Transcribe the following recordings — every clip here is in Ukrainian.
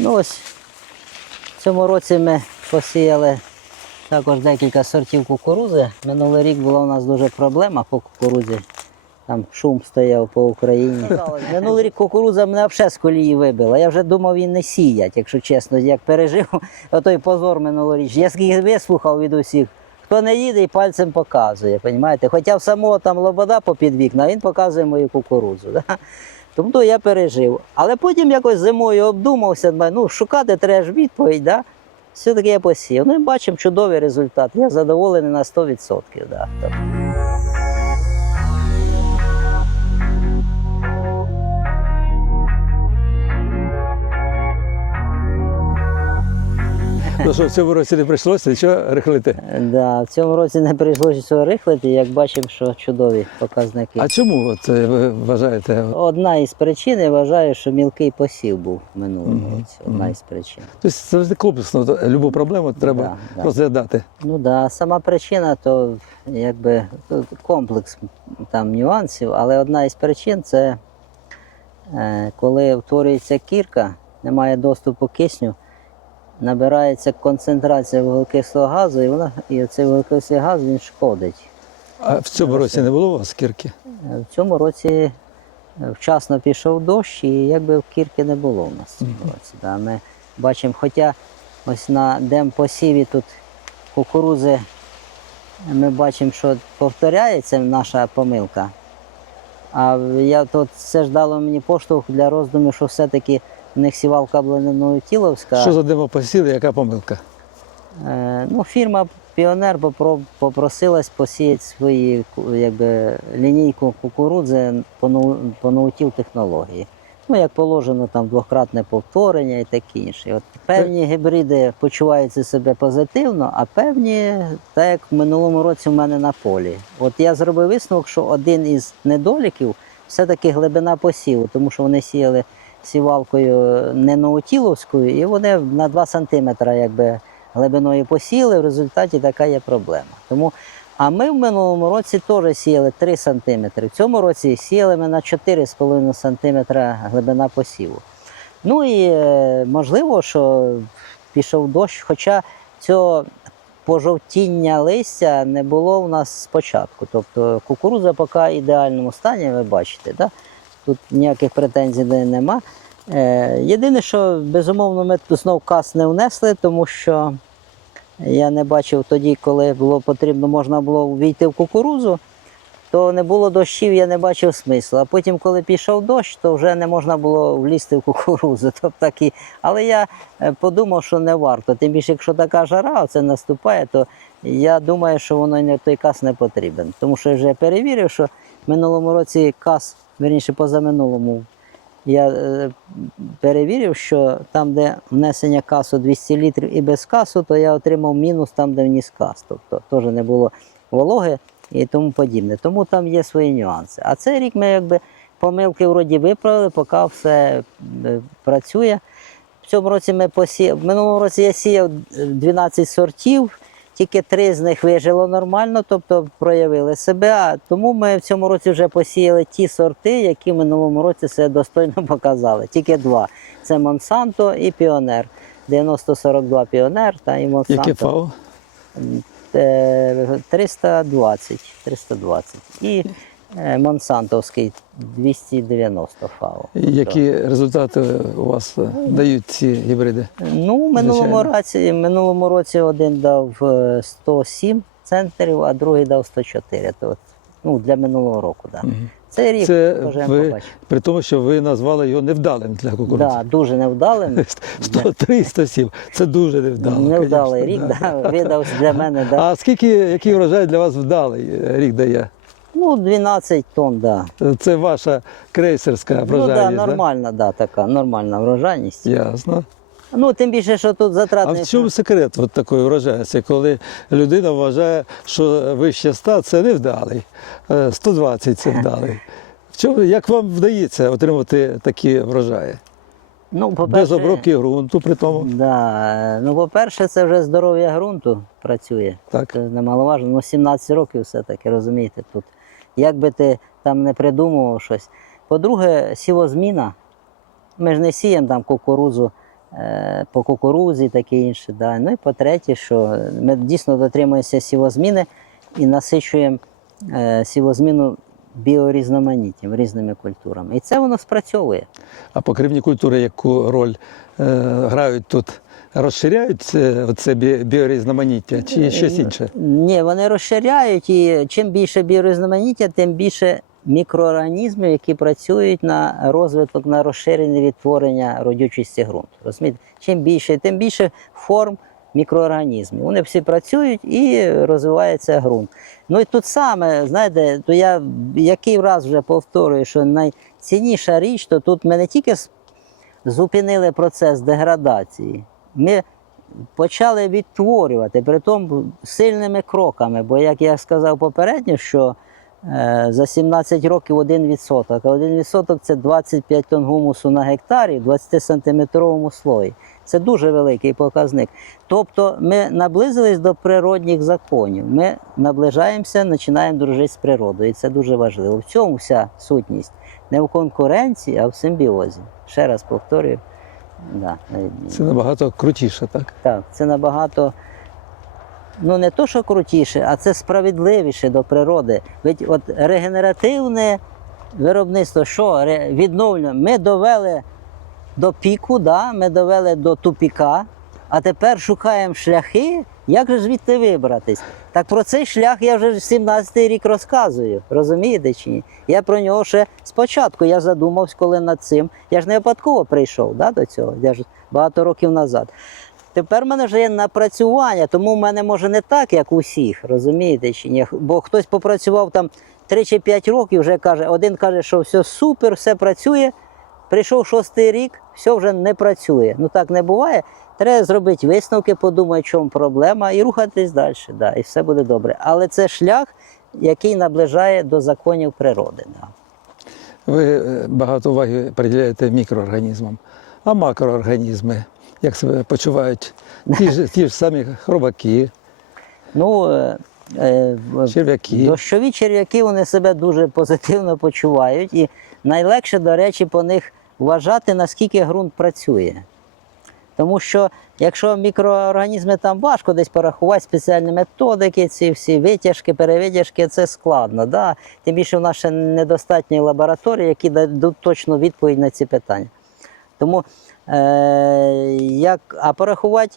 Ну ось в цьому році ми посіяли також декілька сортів кукурузи. Минулий рік була у нас дуже проблема по кукурузі. Там шум стояв по Україні. Минулий рік кукуруза мене взагалі з колії вибила. Я вже думав, він не сіять, якщо чесно, як пережив отой позор минулоріч. Я скільки вислухав від усіх. Хто не їде і пальцем показує, розумієте? Хоча в самого там лобода попід вікна, він показує мою кукурудзу. Да? Тобто я пережив. Але потім якось зимою обдумався, ну шукати треба ж відповідь, да? все-таки я посів. Ну і бачимо чудовий результат. Я задоволений на 100%. Да. Ну що в цьому році не прийшлося нічого рихлити. Да, в цьому році не прийшлося цього рихлити, як бачимо, що чудові показники. А чому от, е, ви вважаєте? Одна із причин, я вважаю, що мілкий посів був минулому Мгм, році. Одна із причин. Тобто завжди комплексно любу проблему треба Да, да. розглядати. Ну да, сама причина то якби комплекс там нюансів, але одна із причин це е, коли утворюється кірка, немає доступу кисню, набирається концентрація вуглекислого газу, і вона і цей вуглекислий газ він шкодить. А в цьому році не було у вас кірки? В цьому році вчасно пішов дощ, і якби кірки не було у нас в цьому році. Да. Ми бачимо, хоча ось на демпосіві тут кукурузи ми бачимо, що повторяється наша помилка. А я тут це ж дало мені поштовх для роздумів, що все-таки в них сівалка була тіловська. Що за демопосіли, яка помилка? Е, Ну, фірма Піонер попросилась посіяти свої якби, лінійку кукурудзи по, ноутіл технології. Ну, як положено, там двократне повторення і таке інше. От певні гібриди почуваються себе позитивно, а певні, так як в минулому році в мене на полі. От я зробив висновок, що один із недоліків все-таки глибина посіву, тому що вони сіяли сівалкою не ноутіловською, і вони на 2 см якби глибиною посіяли, в результаті така є проблема. Тому, а ми в минулому році теж сіяли 3 см. В цьому році сіяли ми на 4,5 см глибина посіву. Ну і е, можливо, що пішов дощ, хоча цього пожовтіння листя не було у нас спочатку. Тобто кукурудза поки в ідеальному стані, ви бачите, да? Тут ніяких претензій нема. Е, єдине, що безумовно ми тут знов кас не внесли, тому що я не бачив тоді, коли було потрібно, можна було війти в кукурудзу, то не було дощів, я не бачив смислу. А потім, коли пішов дощ, то вже не можна було влізти в кукурудзу. Тобто такі. Але я е, подумав, що не варто. Тим більше, якщо така жара оце наступає, то я думаю, що воно не той кас не потрібен. Тому що я вже перевірив, що в минулому році кас, верніше позаминулому, я е, перевірив, що там, де внесення касу 200 літрів і без касу, то я отримав мінус там, де вніс кас. Тобто теж не було вологи і тому подібне. Тому там є свої нюанси. А цей рік ми якби помилки вроді виправили, поки все е, працює. В цьому році ми посіяв. В минулому році я сіяв е, 12 сортів, тільки три з них вижило нормально, тобто проявили себе. А тому ми в цьому році вже посіяли ті сорти, які в минулому році себе достойно показали. Тільки два: це Монсанто і Піонер. 9042 Піонер та і Монсанто. Яке ФАО? Е, 320. 320. І е, Монсантовський 290 ФАО. Які результати у вас е, дають ці гібриди? Ну, минулому році, в минулому році один дав е, 107 центрів, а другий дав 104. То, ну, для минулого року, так. Да. Мгм. Цей рік Це ви при тому, що ви назвали його невдалим для кукурудзи. Да, дуже невдалим. 103 107 це дуже невдало. Невдалий конечно, рік, да. да, видався для мене. Да. А скільки який врожай для вас вдалий е, рік дає? Ну, 12 тонн, да. Це ваша крейсерська Ну, да, врожайність, да? нормальна, да, така, нормальна врожайність. Ясно. Ну, тим більше, що тут А затратний. в чому секрет от такої врожайності, коли людина вважає, що вище 100 – це невдалий, е, 120 – це вдалий. В чому, як вам вдається отримати такі врожаї? ну, Без обробки ґрунту при тому? Да. Ну, по-перше, це вже здоров'я ґрунту працює. Так. Це немаловажно. Ну, 17 років все-таки, розумієте, тут. Як би ти там не придумував щось. По-друге, сівозміна. Ми ж не сіємо там кукурудзу е, по кукурудзі і таке інше. Да. Ну і по-третє, що ми дійсно дотримуємося сівозміни і насичуємо е, сівозміну біорізноманіттям, різними культурами. І це воно спрацьовує. А покривні культури яку роль е, грають тут? Розширяють це, оце біорізноманіття чи щось інше? Ні, вони розширяють, і чим більше біорізноманіття, тим більше мікроорганізмів, які працюють на розвиток, на розширене відтворення родючості ґрунту. Розумієте? Чим більше, тим більше форм мікроорганізмів. Вони всі працюють і розвивається ґрунт. Ну і тут саме, знаєте, то я який раз вже повторюю, що найцінніша річ, то тут ми не тільки зупинили процес деградації, ми почали відтворювати, при тому сильними кроками. Бо, як я сказав попередньо, що е, за 17 років 1%, а 1% це 25 тонн гумусу на гектарі в 20-сантиметровому слої. Це дуже великий показник. Тобто ми наблизились до природних законів. Ми наближаємося, починаємо дружити з природою. І це дуже важливо. В цьому вся сутність. Не в конкуренції, а в симбіозі. Ще раз повторюю. Да, на. Це набагато крутіше, так? Так, це набагато, ну не то, що крутіше, а це справедливіше до природи. Ведь от регенеративне виробництво, що відновлює, ми довели до піку, да? ми довели до тупіка, а тепер шукаємо шляхи, як же звідти вибратись. Так про цей шлях я вже 17-й рік розказую, розумієте чи ні? Я про нього ще спочатку я задумався, коли над цим. Я ж не випадково прийшов да, до цього, я ж багато років назад. Тепер в мене вже є напрацювання, тому в мене може не так, як у всіх, розумієте чи ні? Бо хтось попрацював там 3 чи 5 років, вже каже, один каже, що все супер, все працює. Прийшов шостий рік, все вже не працює. Ну так не буває. Треба зробити висновки, подумати, в чому проблема, і рухатись далі. Да, і все буде добре. Але це шлях, який наближає до законів природи. Да. Ви е, багато уваги приділяєте мікроорганізмам, а макроорганізми, як себе почувають ті ж, ті ж самі хробаки, Ну, е, е, черв'яки. Дощові черв'яки вони себе дуже позитивно почувають, і найлегше, до речі, по них вважати, наскільки ґрунт працює. Тому що якщо мікроорганізми там важко десь порахувати спеціальні методики, ці всі витяжки, перевитяжки, це складно. Да? Тим більше в нас ще недостатньо лабораторій, які дадуть точну відповідь на ці питання. Тому е, як, а порахувати,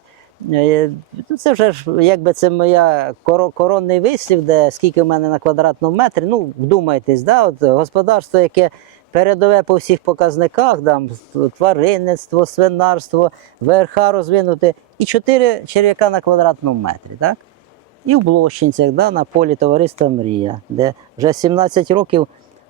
е, ну, це вже ж якби це моя коро- коронний вислів, де скільки в мене на квадратному метрі. Ну, вдумайтесь, да, от господарство, яке передове по всіх показниках, там, тваринництво, свинарство, ВРХ розвинуте, і 4 черв'яка на квадратному метрі. Так? І в Блощинцях, да, на полі товариства Мрія, де вже 17 років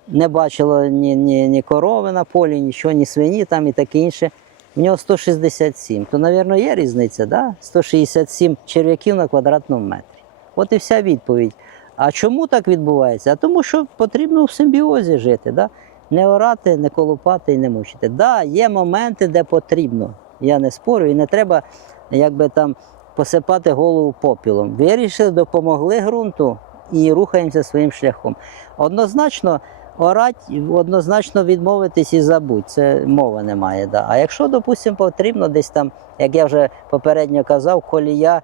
не бачило ні, ні, ні корови на полі, нічого, ні свині там і таке інше. В нього 167. То, мабуть, є різниця, да? 167 черв'яків на квадратному метрі. От і вся відповідь. А чому так відбувається? А тому, що потрібно в симбіозі жити. Да? Не орати, не колупати і не мучити. Да, є моменти, де потрібно. Я не спорю, і не треба якби там посипати голову попілом. Вирішили, допомогли ґрунту і рухаємося своїм шляхом. Однозначно, орать, однозначно відмовитись і забудь. Це мова немає. Да. А якщо, допустимо, потрібно десь там, як я вже попередньо казав, колія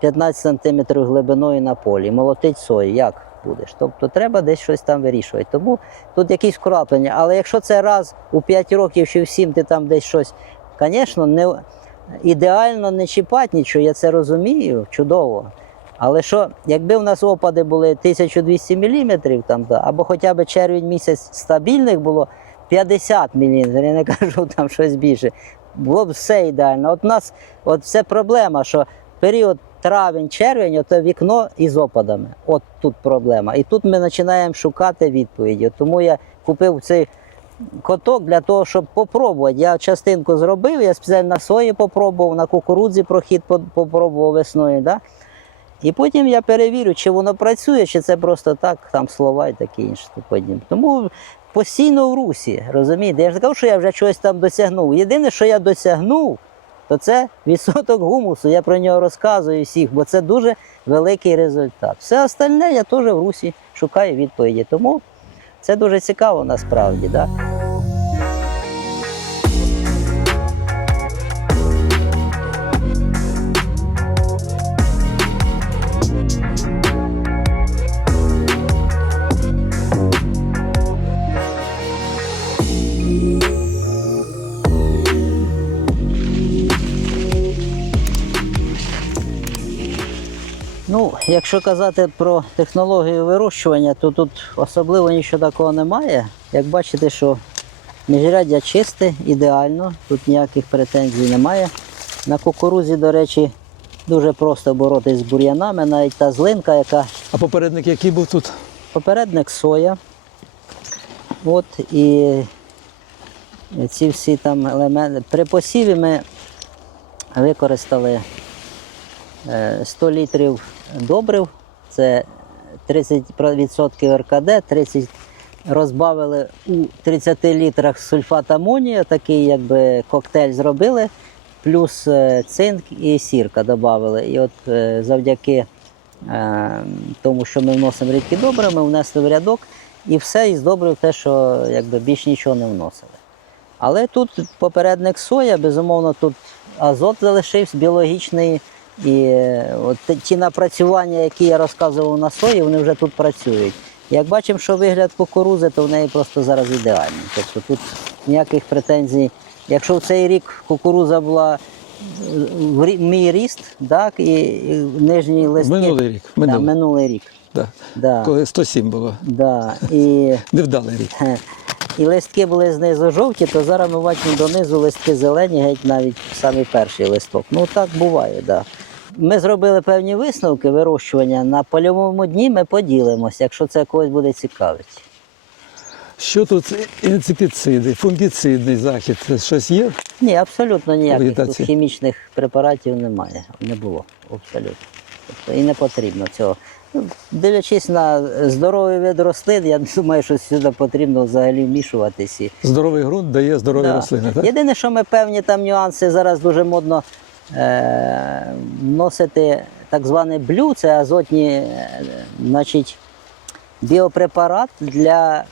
15 см глибиною на полі, молотить сою, як будеш? Тобто треба десь щось там вирішувати. Тому тут якісь вкраплення. Але якщо це раз у 5 років чи в 7 ти там десь щось, звісно, не ідеально не чіпати нічого, я це розумію, чудово. Але що, якби в нас опади були 1200 мм, там, або хоча б червень місяць стабільних було 50 мм, я не кажу там щось більше, було б все ідеально. От у нас от це проблема, що період травень-червень, ото вікно із опадами. От тут проблема. І тут ми починаємо шукати відповіді. Тому я купив цей коток для того, щоб попробувати. Я частинку зробив, я спеціально на сої попробував, на кукурудзі прохід по- попробував весною. Да? І потім я перевірю, чи воно працює, чи це просто так, там слова і таке інше. тому. Тому постійно в русі, розумієте? Я ж не кажу, що я вже щось там досягнув. Єдине, що я досягнув, то це відсоток гумусу. Я про нього розказую всіх, бо це дуже великий результат. Все остальне я теж в русі шукаю відповіді. Тому це дуже цікаво насправді. Да? Якщо казати про технологію вирощування, то тут особливо нічого такого немає. Як бачите, що міжряддя чисте, ідеально, тут ніяких претензій немає. На кукурузі, до речі, дуже просто боротись з бур'янами, навіть та злинка, яка А попередник, який був тут? попередник соя. От і ці всі там елементи. При посіві ми використали 100 літрів добрив, це 30% РКД, 30 розбавили у 30 літрах сульфат амонію, такий якби коктейль зробили, плюс е, цинк і сірка додали. І от е, завдяки е, тому, що ми вносимо рідкі добре, ми внесли в рядок і все із добрив те, що якби більш нічого не вносили. Але тут попередник соя, безумовно, тут азот залишився біологічний. І е, от ті- напрацювання, які я розказував на сої, вони вже тут працюють. Як бачимо, що вигляд кукурузи, то в неї просто зараз ідеальний. Тобто тут ніяких претензій. Якщо в цей рік кукуруза була е, в мій ріст, так, і, і нижні листки. Минулий рік. Да, Минулий. минулий рік. Да. Да, Коли 107 було. да. І, Невдалий рік. Е, і листки були знизу жовті, то зараз ми бачимо донизу листки зелені, геть навіть самий перший листок. Ну так буває, так. Да. Ми зробили певні висновки вирощування. На польовому дні ми поділимося, якщо це когось буде цікавити. Що тут інсектициди, фунгіцидний захід? Це Щось є? Ні, абсолютно ніяких тут хімічних препаратів немає. Не було. Абсолютно. Тобто і не потрібно цього. Ну, Дивлячись на здоровий вид рослин, я думаю, що сюди потрібно взагалі вмішуватись. І Здоровий ґрунт дає здорові Да. рослини, так? Єдине, що ми певні там нюанси, зараз дуже модно вносити так зване блю, це азотні, е, значить, біопрепарат для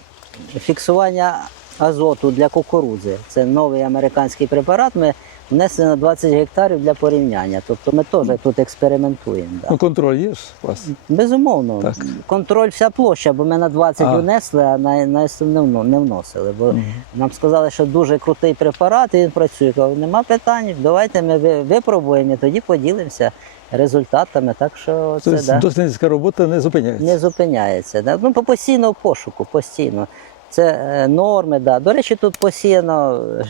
фіксування азоту для кукурудзи. Це новий американський препарат. Ми внесли на 20 гектарів для порівняння. Тобто ми теж тут експериментуємо. Да. Ну, контроль є ж у вас? Безумовно, Так. контроль вся площа, бо ми на 20 А. внесли, а на, на СМ не, вносили. Бо нам сказали, що дуже крутий препарат, і він працює. Кажу, нема питань, давайте ми випробуємо і тоді поділимося результатами. Так що це Тобто да, дослідницька робота не зупиняється. не зупиняється. Да. Ну, по постійному пошуку, постійно. Це е, норми, да. До речі, тут посіяно е,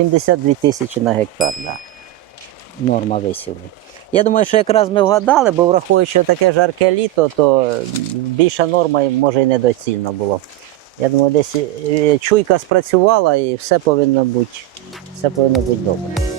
72 тисячі на гектар. Да. Норма висіву. Я думаю, що якраз ми вгадали, бо враховуючи таке жарке літо, то більша норма може і недоцільно було. Я думаю, десь е, чуйка спрацювала і все повинно бути, все повинно бути добре.